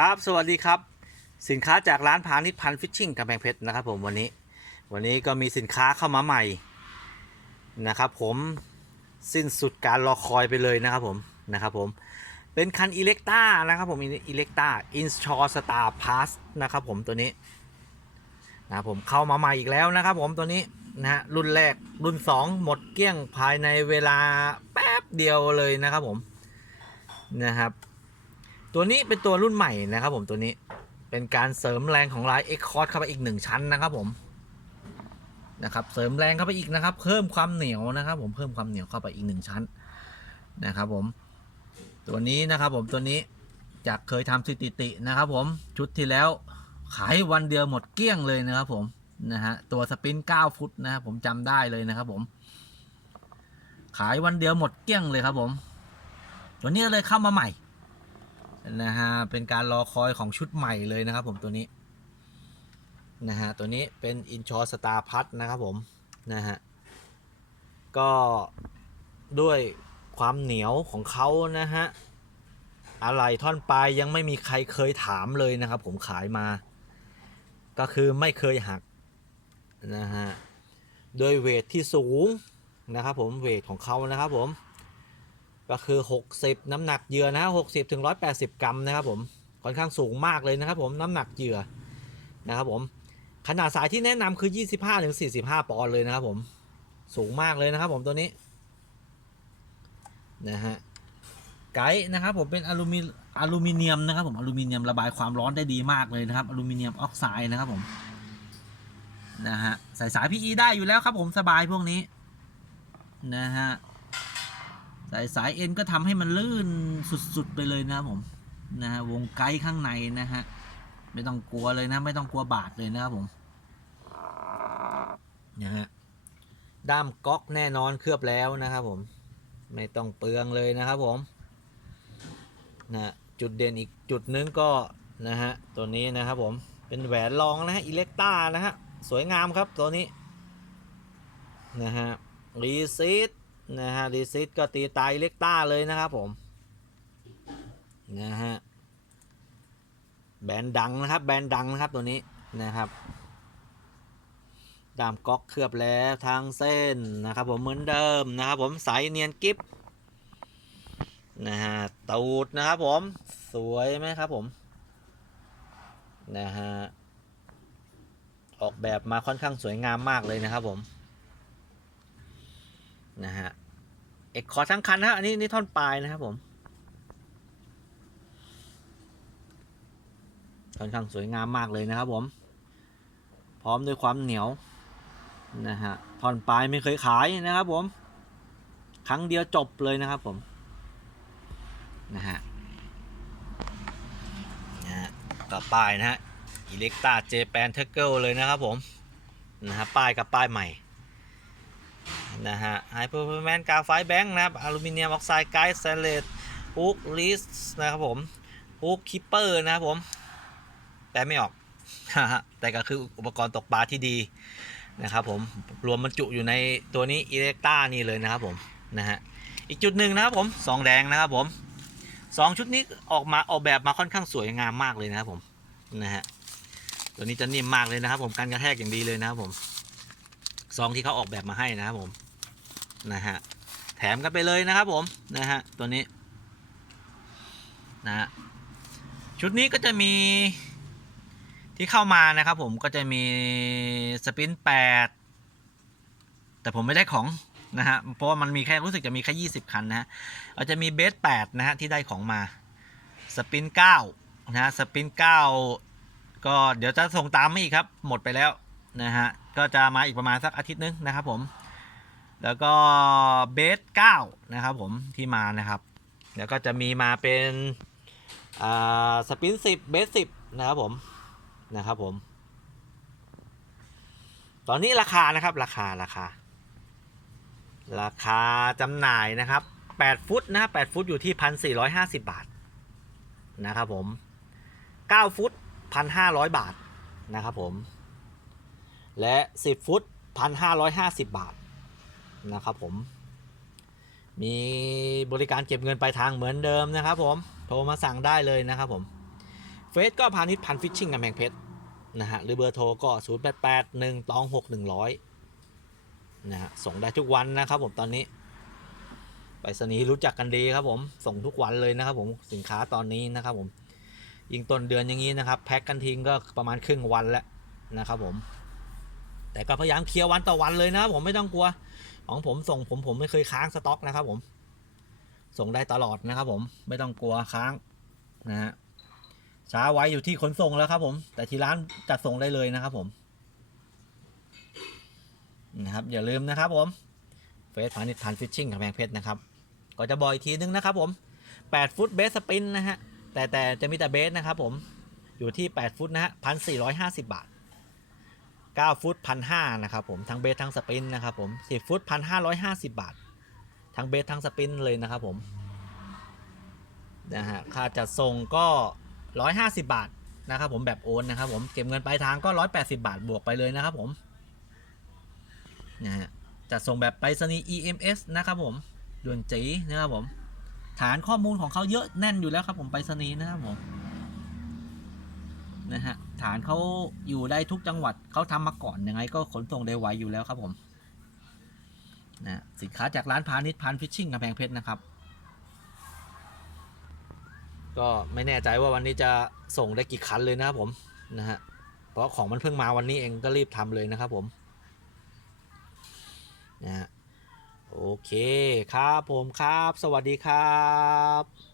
ครับ สวัสดีครับ สินค้าจากร้านพาณิชย์พันฟิชชิ่งกำแพงเพชรนะครับผมวันนี้ วันนี้ก็มีสินค้าเข้ามาใหม่นะครับ ผมสิ้นสุดการรอคอยไปเลยนะครับผมนะครับผมเป็นคันอิเล็กต้านะครับผมอิเล็กต้าอินชอสตาร์พาสนะครับผมตัวนี้นะครับผมเข้ามาใหม่อีกแล้วนะครับผมตัวนี้นะฮะรุ่นแรกรุ่น 2 หมดเกลี้ยงภายในเวลาแป๊บเดียวเลยนะครับผมนะครับ ตัวนี้เป็นตัวรุ่นใหม่นะครับผมตัวนี้เป็นการเสริมแรงของลาย X c o r d เข้าไปอีกหนึ่งชั้นนะครับผมนะครับเสริมแรงเข้าไปอีกนะครับ เพิ่มความเหนียวนะครับ ผมเพิ่มความเหนียวเข้าไปอีกหนึ่งชั้นนะครับผมตัวนี้นะครับผมตัวนี้จากเคยทำสถิตินะครับ ผมชุดที่แล้วขายวันเดียวหมดเกลี้ยงเลยนะครับ ผมนะฮะตัวสปิน9ฟุตนะครับผมจำได้เลยนะครับ ผม ขายวันเดียวหมดเกลี้ยงเลยครับ ผม ตัวนี้เลยเข้ามาใหม่ นะฮะเป็นการรอคอยของชุดใหม่เลยนะครับผมตัวนี้นะฮะตัวนี้เป็นอินชอสตาร์พัทนะครับผมนะฮะก็ด้วยความเหนียวของเขานะฮะอะไรท่อนปลายยังไม่มีใครเคยถามเลยนะครับ ผมขายมา ก็คือไม่เคยหักนะฮะโดยเวทที่สูงนะครับผมเวทของเขานะครับผม ก็คือ 60 น้ำหนักเหยื่อนะ60ถึง180กรัมนะครับผมค่อนข้างสูงมากเลยนะครับผมน้ำหนักเหยื่อนะครับผมขนาดสายที่แนะนำคือ 25ถึง45 ปอนด์เลยนะครับผมสูงมากเลยนะครับผมตัวนี้นะฮะไกด์นะครับผมเป็นอลูมิอลูมิเนียมนะครับผมอลูมิเนียมระบายความร้อนได้ดีมากเลยนะครับอลูมิเนียมออกไซด์นะครับผมนะฮะใส่สาย PE ได้อยู่แล้วครับผมสบายพวกนี้นะฮะ สายสายเอ็นก็ทำให้มันลื่นสุดๆไปเลยนะครับผมนะฮะวงไกด์ข้างในนะฮะไม่ต้องกลัวเลยนะ ไม่ต้องกลัวบาดเลยนะครับผมนะฮะด้ามก๊อกแน่นอนเคลือบแล้วนะครับผมไม่ต้องเปลืองเลยนะครับผมนะจุดเด่นอีกจุดนึงก็นะฮะตัวนี้นะครับผมเป็นแหวนรองนะฮะอิเล็กต้านะฮะสวยงามครับตัวนี้นะฮะรีซีด นะฮะรีซิตก็ตีตายเล็กต้าเลยนะครับผม นะฮะ แบนด์ดังนะครับ แบนด์ดังนะครับตัวนี้นะครับ ดามก๊อกเคลือบแล้วทางเส้นนะครับผมเหมือนเดิมนะครับผมใสเนียนกิฟนะฮะตูดนะครับผม สวยไหมครับผม นะฮะ ออกแบบมาค่อนข้างสวยงามมากเลยนะครับผม นะฮะ เอกคอทั้งคันนะฮะอันนี้นี่ท่อนปลายนะครับผม ค่อนข้างสวยงามมากเลยนะครับผม พร้อมด้วยความเหนียวนะฮะท่อนปลายไม่เคยขายนะครับผม ครั้งเดียวจบเลยนะครับผม นะฮะนะฮะกับป้ายนะฮะอิเล็กตาเจแปนเทเกิลเลยนะครับผม นะฮะป้ายกับป้ายใหม่ นะฮะไฮเปอร์แมนกาไฟแบงค์นะครับอลูมิเนียมออกไซด์ไกด์สแตนเลสฮุกลิสนะครับผมฮุกคิปเปอร์นะครับผมแปลไม่ออก แต่ก็คืออุปกรณ์ตกปลาที่ดีนะครับผมรวมบรรจุอยู่ในตัวนี้อิเล็กต้านี่เลยนะครับผมนะฮะอีกจุดหนึ่งนะครับผมสองแดงนะครับผมสองชุดนี้ออกมาออกแบบมาค่อนข้างสวยงามมากเลยนะครับผมนะฮะตัวนี้จะนิ่มมากเลยนะครับผมการกระแทกอย่างดีเลยนะครับผมซองที่เขาออกแบบมาให้นะครับผม นะฮะแถมกันไปเลยนะครับผมนะฮะตัวนี้นะฮะชุดนี้ก็จะมีที่เข้ามานะครับผมก็จะมีสปิน8แต่ผมไม่ได้ของนะฮะเพราะว่ามันมีแค่รู้สึกจะมีแค่ 20 คันนะฮะเราจะมีเบส8นะฮะที่ได้ของมาสปิน9นะฮะสปิน9ก็เดี๋ยวจะส่งตามมาอีกครับ หมดไปแล้วนะฮะก็จะมาอีกประมาณสักอาทิตย์นึงนะครับผม แล้วก็เบส9นะครับผมที่มานะครับ แล้วก็จะมีมาเป็นอ่าสปิน10เบส10นะครับผมนะครับผม ตอนนี้ราคานะครับราคาราคา ราคาจำหน่ายนะครับ8ฟุตนะ8ฟุตอยู่ที่ 1,450 บาทนะครับผม9ฟุต 1,500 บาทนะครับผม และ 10 ฟุต 1,550 บาท นะครับผม มีบริการเก็บเงินปลายทางเหมือนเดิมนะครับผม โทรมาสั่งได้เลยนะครับผม เฟซก็พาณิชย์พันฟิชชิ่งกำแพงเพชรนะฮะหรือเบอร์โทรก็ 0 8 8 1ตอง6 100นะฮะส่งได้ทุกวันนะครับผมตอนนี้ไปรษณีย์รู้จักกันดีครับผมส่งทุกวันเลยนะครับผมสินค้าตอนนี้นะครับผมยิงต้นเดือนอย่างนี้นะครับ แพ็คกันทิ้งก็ประมาณครึ่งวันแล้วนะครับผม แต่ก็พยายามเคลียร์วันต่อวันเลยนะครับผมไม่ต้องกลัว ของผมส่งผมผมไม่เคยค้างสต็อกนะครับผม ส่งได้ตลอดนะครับผมไม่ต้องกลัวค้างนะฮะช้าไว้อยู่ที่ขนส่งแล้วครับผม แต่ที่ร้านจัดส่งได้เลยนะครับผมนะครับอย่าลืมนะครับผมเฟสพาณิชย์พันฟิชชิ่งกับแพงเพชรนะครับ ก็จะบอกอีกทีนึงนะครับผม 8 ฟุตเบสสปินนะฮะแต่แต่จะมีแต่เบสนะครับผมอยู่ที่ 8 ฟุตนะฮะพันสี่ร้อยห้าสิบบาท 9 ฟุตพันห้านะครับผมทั้งเบสทั้งสปินนะครับผม10 ฟุตพันห้าร้อยห้าสิบบาท ทั้งเบสทั้งสปินเลยนะครับผมนะฮะค่าจัดส่งก็150บาทนะครับผมแบบโอนนะครับผมเก็บเงินปลายทางก็180บาทบวกไปเลยนะครับผมนะฮะจัดส่งแบบไปรษณีย์ EMS นะครับผมด่วนจีนะครับผม ฐานข้อมูลของเขาเยอะแน่นอยู่แล้วครับผมไปรษณีย์นะครับผมนะฮะ ฐานเขาอยู่ได้ทุกจังหวัดเขาทำมาก่อนยังไงก็ขนส่งได้ไวอยู่แล้วครับผมนะสินค้าจากร้านพาณิชย์พันฟิชชิ่งกำแพงเพชรนะครับ ก็ไม่แน่ใจว่าวันนี้จะส่งได้กี่คันเลยนะครับผมนะฮะเพราะของมันเพิ่งมาวันนี้เองก็รีบทำเลยนะครับผมนะฮะโอเคครับผมครับ สวัสดีครับ